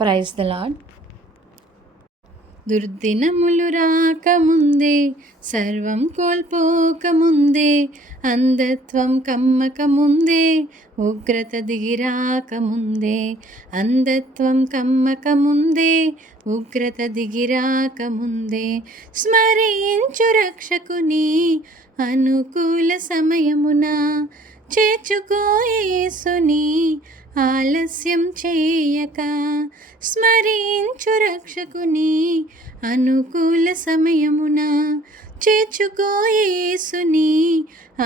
Praise the lord. దుర్దినములు రాకముందే, సర్వం కోల్పోకముందే, అంధత్వం కమ్మకముందే, ఉగ్రత దిగిరాకముందే, అంధత్వం కమ్మకముందే, ఉగ్రత దిగిరాకముందే, స్మరించు రక్షకుని అనుకూల సమయమున, చేర్చుకో యేసుని ఆలస్యం చేయక, స్మరించు రక్షకుని అనుకూల సమయమున, చేర్చుకో యేసుని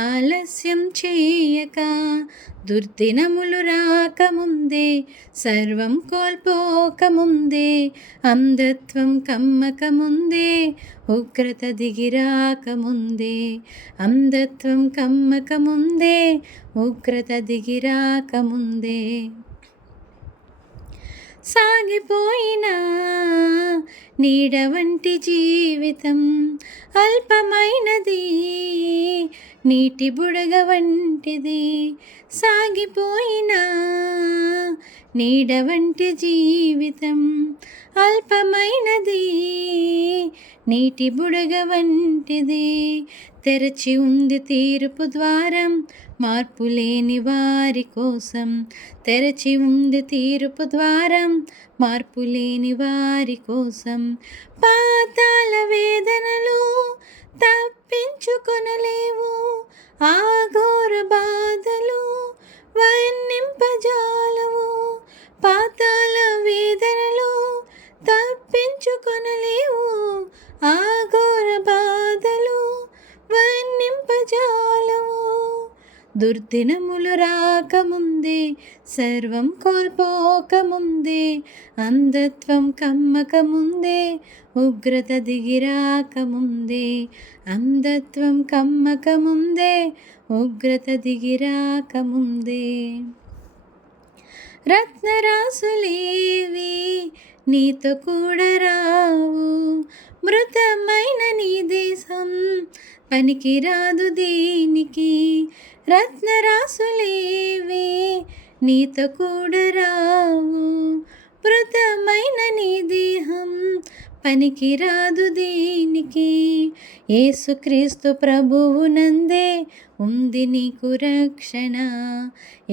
ఆలస్యం చేయక. దుర్దినములు రాకముందే, సర్వం కోల్పోకముందే, అంధత్వం కమ్మకముందే, ఉగ్రత దిగిరాకముందే, అంధత్వం కమ్మకముందే, ఉగ్రత దిగిరాకముందే. సాగిపోయినా నీడ వంటి జీవితం అల్పమైనది, నీటి బుడగ వంటిది. సాగిపోయినా నీడ వంటి జీవితం అల్పమైనది, నీటి బుడగ వంటిది. తెరచి ఉంది తీర్పు ద్వారం మార్పు లేని వారి కోసం, తెరచి ఉంది తీర్పు ద్వారం మార్పు లేని వారి కోసం. పాతాళ వేదనలు తప్పించుకొనలేవు, ఆ ఘోర బాధలు వర్ణింపజాలవు. పాతాళ వేదనలు తప్పించుకొనలేవు, ఆ ఘోర బాధలు వర్ణింపజాలవు. దుర్దినములు రాకముందే, సర్వం కోల్పోకముందే, అంధత్వం కమ్మకముందే, ఉగ్రత దిగిరాకముందే, అంధత్వం కమ్మకముందే, ఉగ్రత దిగిరాకముందే. రత్నరాసులేవి నీతో కూడా రావు, మృతమైన నీ దేశం పనికిరాదు దేనికి. రత్నరాసులేవి నీతో కూడా రావు, మృతమైన నీ దేహం పనికిరాదు దేనికి. యేసుక్రీస్తు ప్రభువు నందే ఉంది నీకు రక్షణ,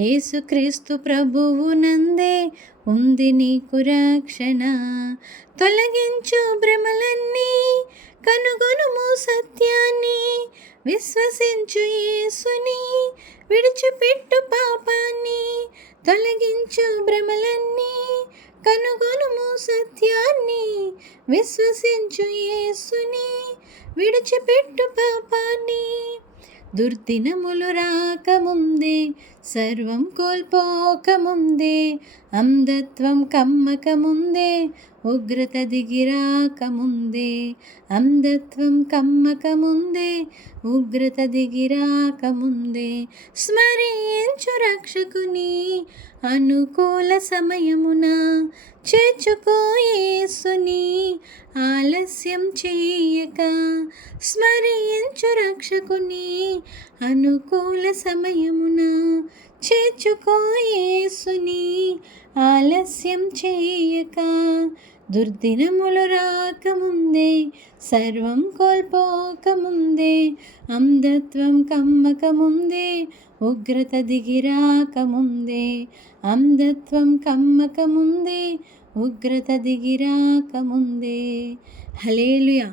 యేసుక్రీస్తు ప్రభువు నందే ఉంది నీకు రక్షణ. తొలగించు భ్రమలన్నీ, కనుగొనుము సత్యాన్ని, విశ్వసించు యేసుని, విడిచిపెట్టు పాపాన్ని. తొలగించు భ్రమలన్నీ, కనుగొనుము సత్యాన్ని, విశ్వసించు యేసుని, విడిచిపెట్టు పాపాన్ని. దుర్దినములు రాకముందే, సర్వం కోల్పోకముందే, అంధత్వం కమ్మకముందే, ఉగ్రత దిగిరాకముందే, అంధత్వం కమ్మకముందే, ఉగ్రత దిగిరాకముందే. స్మరించు రక్షకుని అనుకూల సమయమున, చేర్చుకో యేసుని ఆలస్యం చేయక. స్మరించు రక్షకుని అనుకూల సమయమున, చేర్చుకో యేసుని ఆలస్యం చేయక. దుర్దినములు రాకముందే, సర్వం కోల్పోకముందే, అంధత్వం కమ్మకముందే, ఉగ్రత దిగిరాకముందే, అంధత్వం కమ్మకముందే, ఉగ్రత దిగిరాకముందే. హల్లెలూయా.